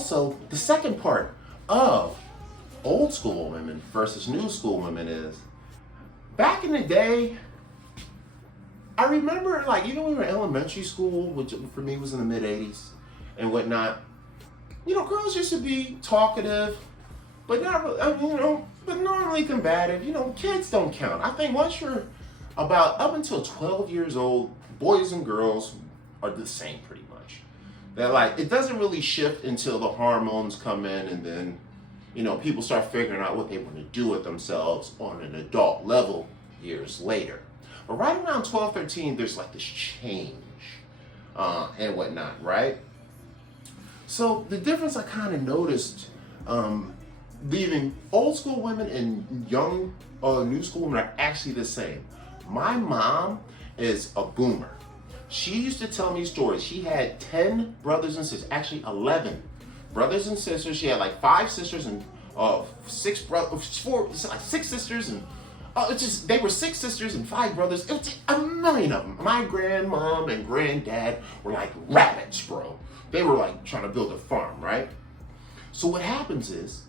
also, the second part of old school women versus new school women is, back in the day, I remember, like, even when we were in elementary school, which for me was in the mid-'80s and whatnot, girls used to be talkative, but not really, but normally combative. Kids don't count. I think once you're about up until 12 years old, boys and girls are the same pretty much. That, like, it doesn't really shift until the hormones come in, and then, people start figuring out what they want to do with themselves on an adult level years later. But right around 12, 13, there's like this change and whatnot, right? So the difference I kind of noticed leaving old school women and young new school women are actually the same. My mom is a boomer. She used to tell me stories. She had 10 brothers and sisters, actually 11 brothers and sisters. She had like 5 sisters and 6 sisters, and they were 6 sisters and 5 brothers. It was a million of them. My grandmom and granddad were like rabbits, bro. They were like trying to build a farm, right? So what happens is,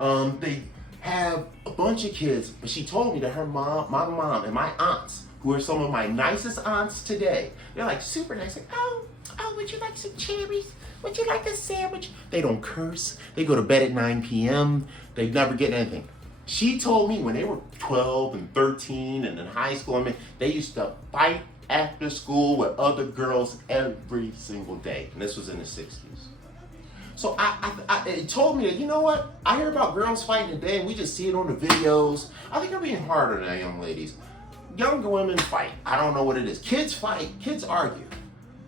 they have a bunch of kids, but she told me that her mom, my mom, and my aunts, who are some of my nicest aunts today, they're like super nice, like, oh, would you like some cherries? Would you like a sandwich? They don't curse. They go to bed at 9 p.m. They never get anything. She told me when they were 12 and 13 and in high school, they used to fight after school with other girls every single day. And this was in the 60s. So it told me that, you know what? I hear about girls fighting today and we just see it on the videos. I think I'm being harder than young ladies. Younger women fight. I don't know what it is. Kids fight. Kids argue.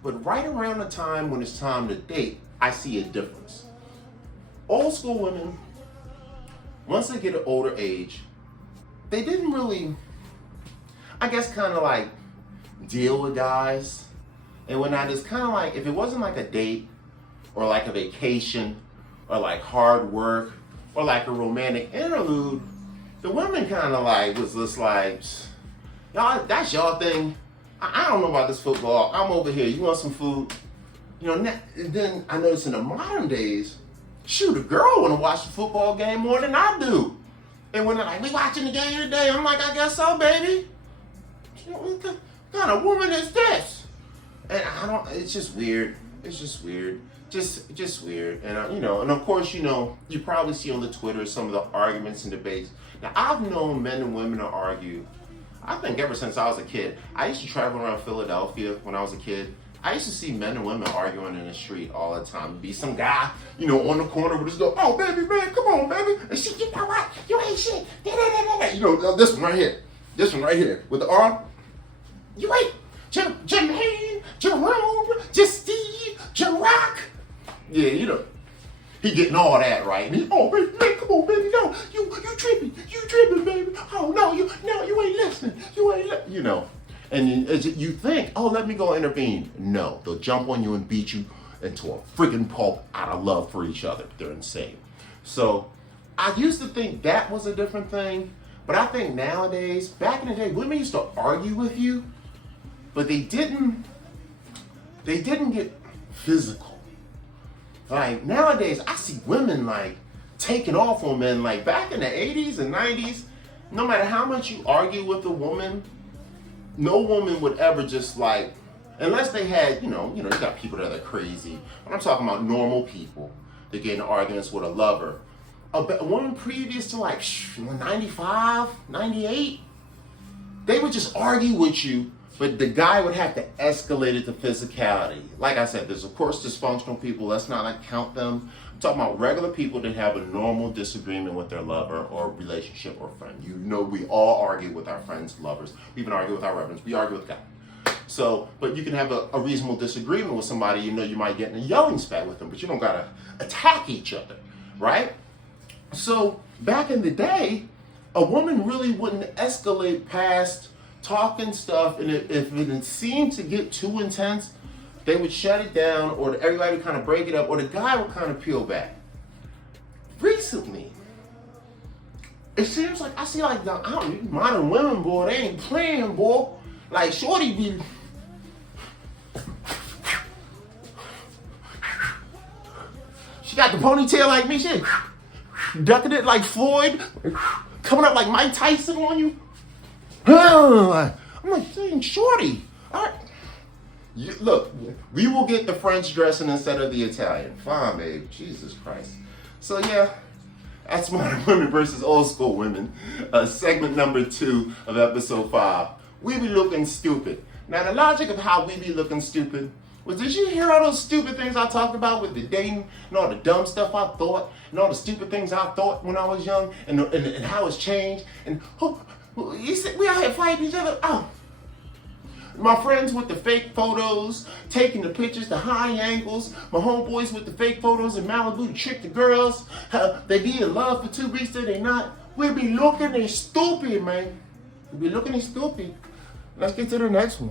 But right around the time when it's time to date, I see a difference. Old school women, once they get an older age, they didn't really, I guess, kind of like deal with guys and whatnot. It's kind of like, if it wasn't like a date or like a vacation or like hard work or like a romantic interlude, the women kind of like was just like, y'all, that's y'all thing. I don't know about this football. I'm over here. You want some food? Then I noticed in the modern days, shoot, a girl want to watch the football game more than I do. And when they're like, we watching the game today, I'm like, I guess so, baby. What kind of woman is this? And it's just weird. It's just weird. Just weird. And, and of course, you probably see on the Twitter some of the arguments and debates. Now, I've known men and women to argue, I think ever since I was a kid. I used to travel around Philadelphia when I was a kid. I used to see men and women arguing in the street all the time. Be some guy, on the corner with his dog, oh, baby, man, come on, baby. And she, you know what? You ain't shit. This one right here. This one right here with the arm. You ain't Jermaine, Jerome, Justine, Jarock. Yeah, he getting all that right. And he, oh, baby, man, come on, baby, no, you tripping, baby. Oh, no, you ain't listening. And you think, oh, let me go intervene. No, they'll jump on you and beat you into a freaking pulp out of love for each other. They're insane. So I used to think that was a different thing, but I think nowadays, back in the day, women used to argue with you, but they didn't get physical. Like nowadays, I see women like taking off on men. Like back in the 80s and 90s, no matter how much you argue with a woman, no woman would ever just like, unless they had, you got people that are crazy. But I'm talking about normal people that get in arguments with a lover. A woman previous to like 95, 98, they would just argue with you, but the guy would have to escalate it to physicality. Like I said, there's of course dysfunctional people. Let's not like count them. I'm talking about regular people that have a normal disagreement with their lover or relationship or friend. We all argue with our friends, lovers. We even argue with our reverends. We argue with God. So, but you can have a reasonable disagreement with somebody. You might get in a yelling spat with them, but you don't gotta attack each other, right? So back in the day, a woman really wouldn't escalate past talking stuff, and if it seemed to get too intense, they would shut it down, or everybody would kind of break it up, or the guy would kind of peel back. Recently, it seems like I see like modern women, boy, they ain't playing, boy. Like shorty be, She got the ponytail like me. She ducking it like Floyd, coming up like Mike Tyson on you. I'm like, dang, shorty. All right. Look, we will get the French dressing instead of the Italian. Fine, babe. Jesus Christ. So yeah, that's modern women versus old school women. Segment number 2 of episode 5. We be looking stupid. Now the logic of how we be looking stupid was, did you hear all those stupid things I talked about with the dating and all the dumb stuff I thought and all the stupid things I thought when I was young and how it's changed and you said we out here fighting each other? Oh. My friends with the fake photos, taking the pictures, the high angles. My homeboys with the fake photos in Malibu to trick the girls. They be in love for 2 weeks, then they not. We be looking stupid, man. We be looking stupid. Let's get to the next one.